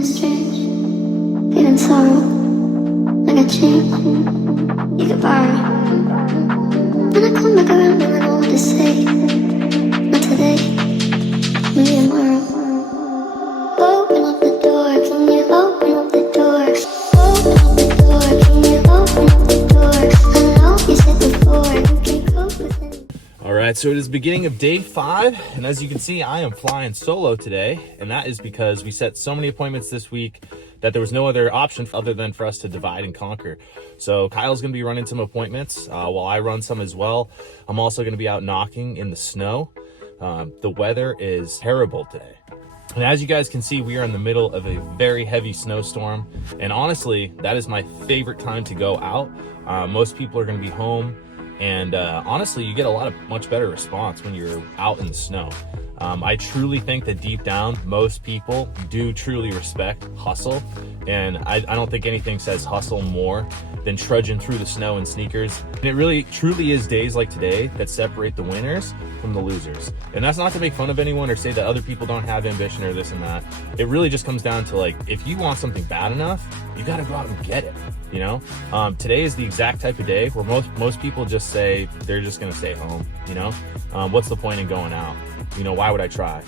kinda strange, feeling sorrow, like a change you could borrow. And I come back around and I know what to say. Not today, maybe tomorrow. Open up the door, can you open up the door? Open up the door, can you open up the door? I know you said before, you can't cope with it. All right, so it is beginning of day 5, and as you can see, I am flying solo today, and that is because we set so many appointments this week that there was no other option other than for us to divide and conquer. So Kyle's gonna be running some appointments while I run some as well. I'm also gonna be out knocking in the snow. The weather is terrible today. And as you guys can see, we are in the middle of a very heavy snowstorm, and honestly, that is my favorite time to go out. Most people are gonna be home. And honestly, you get a much better response when you're out in the snow. I truly think that deep down, most people do truly respect hustle. And I don't think anything says hustle more than trudging through the snow in sneakers. And it really, truly is days like today that separate the winners from the losers. And that's not to make fun of anyone or say that other people don't have ambition or this and that. It really just comes down to, like, if you want something bad enough, you gotta go out and get it. You know, today is the exact type of day where most people just say they're just gonna stay home. You know, what's the point in going out? You know, why would I try?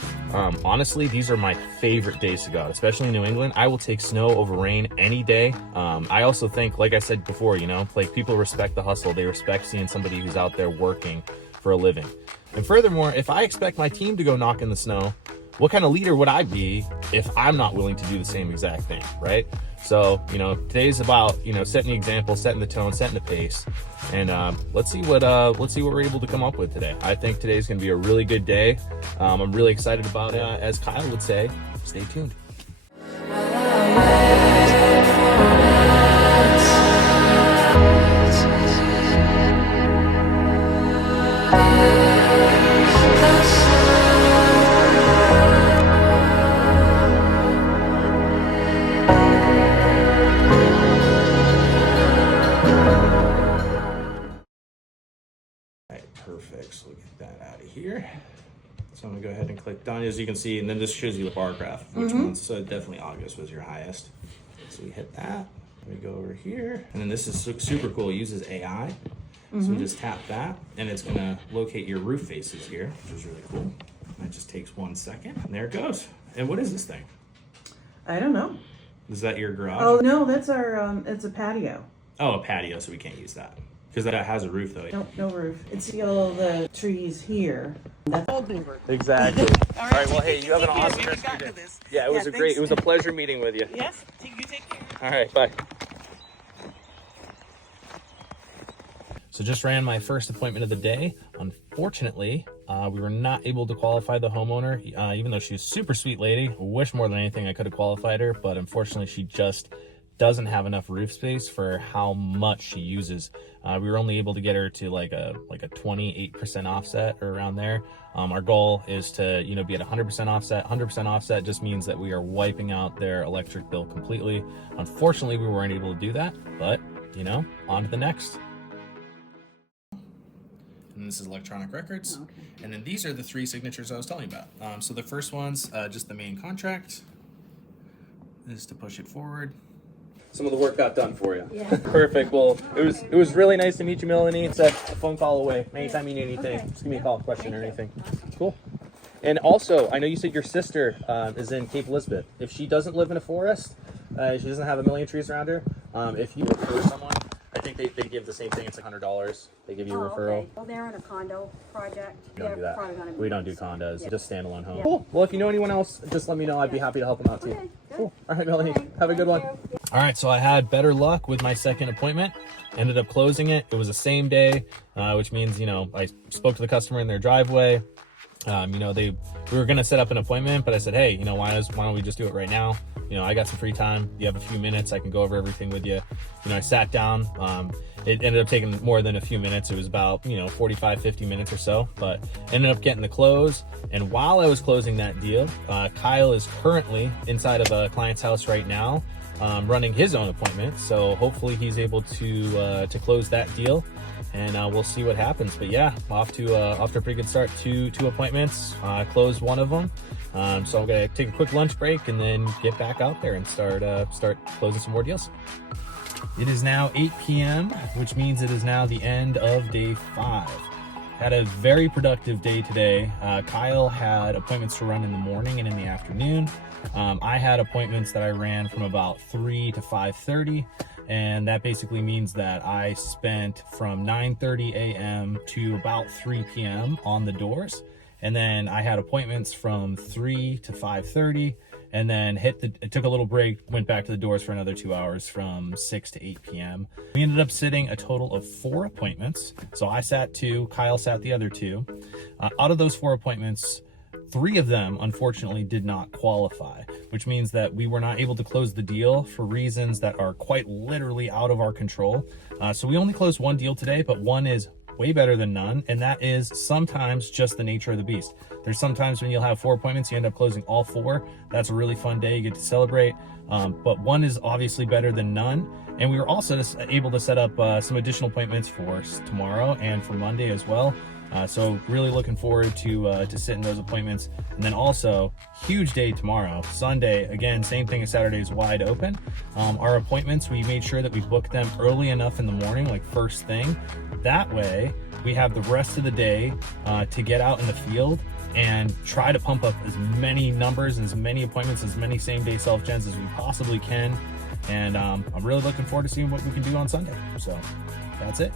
Honestly, these are my favorite days to go out, especially in New England. I will take snow over rain any day. I also think, like I said before, you know, like, people respect the hustle. They respect seeing somebody who's out there working for a living. And furthermore, if I expect my team to go knock in the snow, what kind of leader would I be if I'm not willing to do the same exact thing, right? So, you know, today's about, you know, setting the example, setting the tone, setting the pace, and let's see what we're able to come up with today. I think today's going to be a really good day. I'm really excited about it. As Kyle would say, stay tuned. Perfect, so we'll get that out of here. So I'm gonna go ahead and click done, as you can see, and then this shows you the bar graph, which one's, so definitely August was your highest. So we hit that, we go over here, and then this is super cool, it uses AI. So we just tap that, and it's gonna locate your roof faces here, which is really cool. That just takes 1 second, and there it goes. And what is this thing? I don't know. Is that your garage? Oh no, that's our it's a patio. Oh, a patio, so we can't use that. Because that has a roof, though. Nope, no roof. It's all the trees here. That's Exactly. All right, well, hey, you have an awesome rest of your day. Yeah, it was it was a pleasure meeting with you. Yes, you take care. All right, bye. So just ran my first appointment of the day. Unfortunately, we were not able to qualify the homeowner, even though she's a super sweet lady. Wish more than anything I could have qualified her, but unfortunately she just doesn't have enough roof space for how much she uses. We were only able to get her to like a 28% offset or around there. Our goal is to, you know, be at 100% offset. 100% offset just means that we are wiping out their electric bill completely. Unfortunately, we weren't able to do that, but, you know, on to the next. And this is electronic records. Okay. And then these are the 3 signatures I was telling you about. So the first one's just the main contract. This is to push it forward. Some of the work got done for you. Yeah. Perfect. Well, it was really nice to meet you, Melanie. It's a phone call away. Anytime you need anything, Okay. just give me a call, question, or anything. Cool. And also, I know you said your sister is in Cape Elizabeth. If she doesn't live in a forest, she doesn't have a million trees around her, if you refer someone, I think they give the same thing. It's $100. They give you a referral. Okay. Well, they're in a condo project. We don't do that. Probably gonna be We don't do condos. Yeah. Just standalone home. Yeah. Cool. Well, if you know anyone else, just let me know. I'd be happy to help them out too. Okay, good. Cool. All right, Melanie. Okay, Have a good one. thank you. All right, so I had better luck with my second appointment. Ended up closing it. It was the same day, which means, you know, I spoke to the customer in their driveway. You know, we were gonna set up an appointment, but I said, hey, you know, why don't we just do it right now? You know, I got some free time. You have a few minutes. I can go over everything with you. You know, I sat down. It ended up taking more than a few minutes. It was about, you know, 45, 50 minutes or so, but ended up getting the close. And while I was closing that deal, Kyle is currently inside of a client's house right now, running his own appointment. So hopefully he's able to close that deal, and we'll see what happens. But yeah, off to a pretty good start. Two appointments, closed one of them, So I'm gonna take a quick lunch break and then get back out there and start closing some more deals. It is now 8 p.m., which means it is now the end of day 5. Had a very productive day today. Kyle had appointments to run in the morning and in the afternoon. I had appointments that I ran from about 3 to 5:30, and that basically means that I spent from 9:30 a.m. to about 3 p.m. on the doors. And then I had appointments from 3 to 5:30, and then took a little break, went back to the doors for another 2 hours from 6 to 8 p.m. We ended up sitting a total of 4 appointments. So I sat 2, Kyle sat the other 2. Out of those 4 appointments, 3 of them unfortunately did not qualify, which means that we were not able to close the deal for reasons that are quite literally out of our control. So we only closed 1 deal today, but 1 is way better than none, and that is sometimes just the nature of the beast. There's sometimes when you'll have 4 appointments, you end up closing all 4. That's a really fun day, you get to celebrate. But 1 is obviously better than none, and we were also able to set up some additional appointments for tomorrow and for Monday as well. So really looking forward to sitting those appointments. And then also, huge day tomorrow, Sunday. Again, same thing as Saturday is wide open. Our appointments, we made sure that we booked them early enough in the morning, like first thing. That way, we have the rest of the day to get out in the field and try to pump up as many numbers, as many appointments, as many same-day self-gens as we possibly can. And I'm really looking forward to seeing what we can do on Sunday. So that's it.